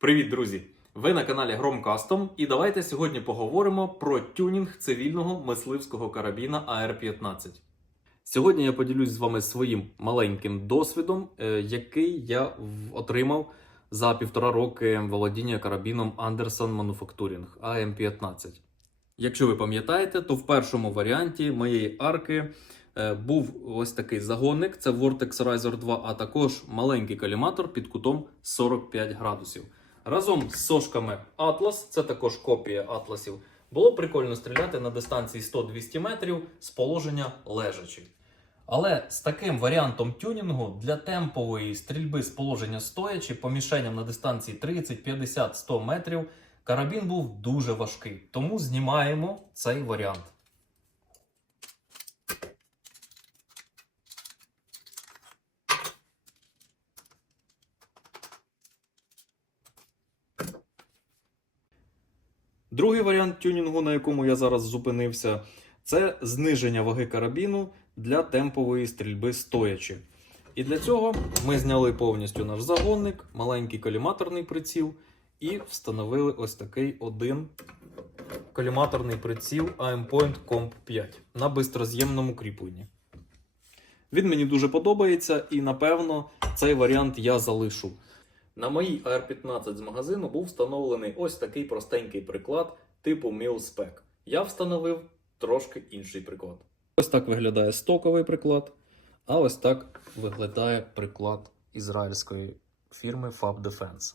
Привіт, друзі! Ви на каналі Гром Кастом, і давайте сьогодні поговоримо про тюнінг цивільного мисливського карабіна AR-15. Сьогодні я поділюсь з вами своїм маленьким досвідом, е, який я отримав за півтора роки володіння карабіном Anderson Manufacturing AM-15. Якщо ви пам'ятаєте, то в першому варіанті моєї арки е, був ось такий загонник, це Vortex Riser 2, а також маленький каліматор під кутом 45 градусів. Разом з сошками Atlas, це також копія Атласів, було прикольно стріляти на дистанції 100-200 метрів з положення лежачи. Але з таким варіантом тюнінгу для темпової стрільби з положення стоячи по мішеням на дистанції 30, 50, 100 метрів карабін був дуже важкий. Тому знімаємо цей варіант. Другий варіант тюнінгу, на якому я зараз зупинився, це зниження ваги карабіну для темпової стрільби стоячи. І для цього ми зняли повністю наш загонник, маленький коліматорний приціл і встановили ось такий один коліматорний приціл Aimpoint Comp 5 на бистроз'ємному кріпленні. Він мені дуже подобається, і напевно цей варіант я залишу. На моїй AR-15 з магазину був встановлений ось такий простенький приклад типу Mil-Spec. Я встановив трошки інший приклад. Ось так виглядає стоковий приклад, а ось так виглядає приклад ізраїльської фірми Fab Defense.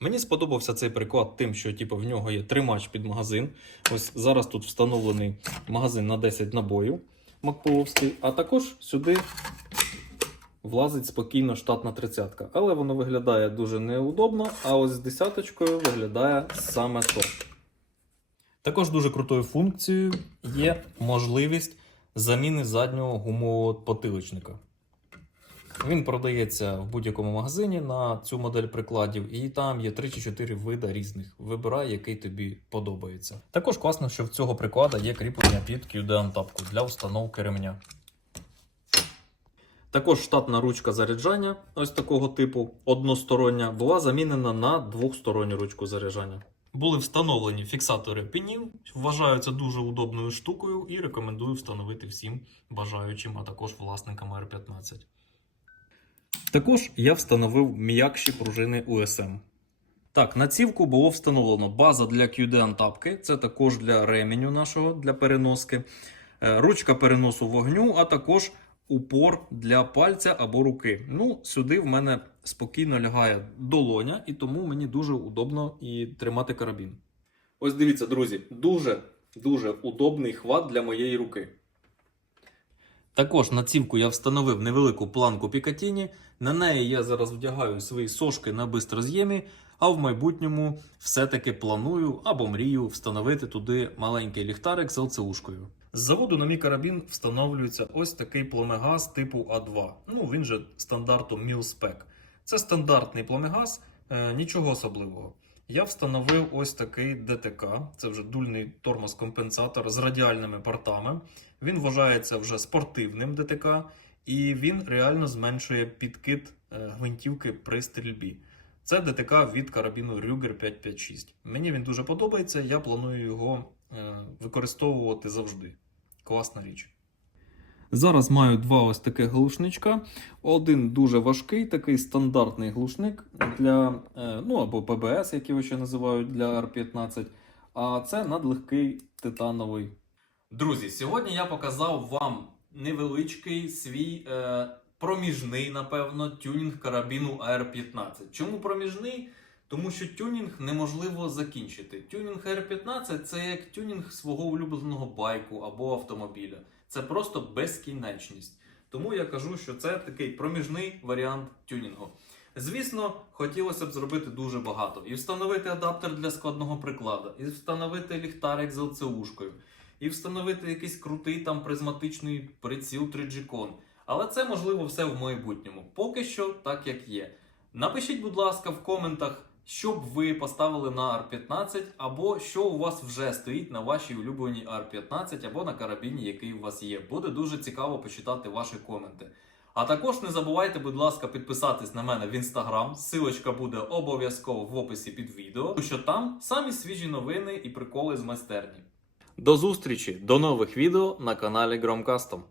Мені сподобався цей приклад тим, що типу, в нього є тримач під магазин. Ось зараз тут встановлений магазин на 10 набоїв Макполовський, а також сюди влазить спокійно штатна тридцятка. Але воно виглядає дуже неудобно, а ось з десяточкою виглядає саме то. Також дуже крутою функцією є можливість заміни заднього гумового потиличника. Він продається в будь-якому магазині на цю модель прикладів, і там є 3 чи 4 вида різних. Вибирай, який тобі подобається. Також класно, що в цього приклада є кріплення під QD-антапку для установки ремня. Також штатна ручка заряджання, ось такого типу, одностороння, була замінена на двохсторонню ручку заряджання. Були встановлені фіксатори пінів, вважаю це дуже удобною штукою і рекомендую встановити всім бажаючим, а також власникам R15. Також я встановив м'якші пружини USM. Так, на цівку було встановлено база для QD-антапки, це також для ременю нашого для переноски, е, ручка переносу вогню, а також упор для пальця або руки. Ну, сюди в мене спокійно лягає долоня, і тому мені дуже удобно і тримати карабін. Ось дивіться, друзі, дуже дуже удобний хват для моєї руки. Також на цівку я встановив невелику планку Пікатіні. На неї я зараз вдягаю свої сошки на бистроз'ємі, а в майбутньому все-таки планую або мрію встановити туди маленький ліхтарик з ЛЦУшкою. З заводу на мій карабін встановлюється ось такий пломегаз типу А2. Ну він же стандарту Mil-Spec. Це стандартний пломегаз, е, нічого особливого. Я встановив ось такий ДТК, це вже дульний тормоз-компенсатор з радіальними портами. Він вважається вже спортивним ДТК, і він реально зменшує підкид е, гвинтівки при стрільбі. Це ДТК від карабіну Ruger 556. Мені він дуже подобається, я планую його використовувати завжди. Класна річ. Зараз маю два ось таких глушничка. Один дуже важкий, такий стандартний глушник для е, ну або ПБС, які ви ще називають для R15. А це надлегкий титановий. Друзі, сьогодні я показав вам невеличкий свій е, проміжний, напевно, тюнінг карабіну AR15. Чому проміжний? Тому що тюнінг неможливо закінчити. Тюнінг AR15 це як тюнінг свого улюбленого байку або автомобіля. Це просто безкінечність. Тому я кажу, що це такий проміжний варіант тюнінгу. Звісно, хотілося б зробити дуже багато. І встановити адаптер для складного прикладу, і встановити ліхтарик з ЛЦУшкою, і встановити якийсь крутий там призматичний приціл 3G-Con. Але це можливо все в майбутньому. Поки що так як є. Напишіть, будь ласка, в коментах, що б ви поставили на R15, або що у вас вже стоїть на вашій улюбленій R15, або на карабіні, який у вас є. Буде дуже цікаво почитати ваші коменти. А також не забувайте, будь ласка, підписатись на мене в інстаграм. Силочка буде обов'язково в описі під відео, тому що там самі свіжі новини і приколи з майстерні. До зустрічі, до нових відео на каналі Громкастом.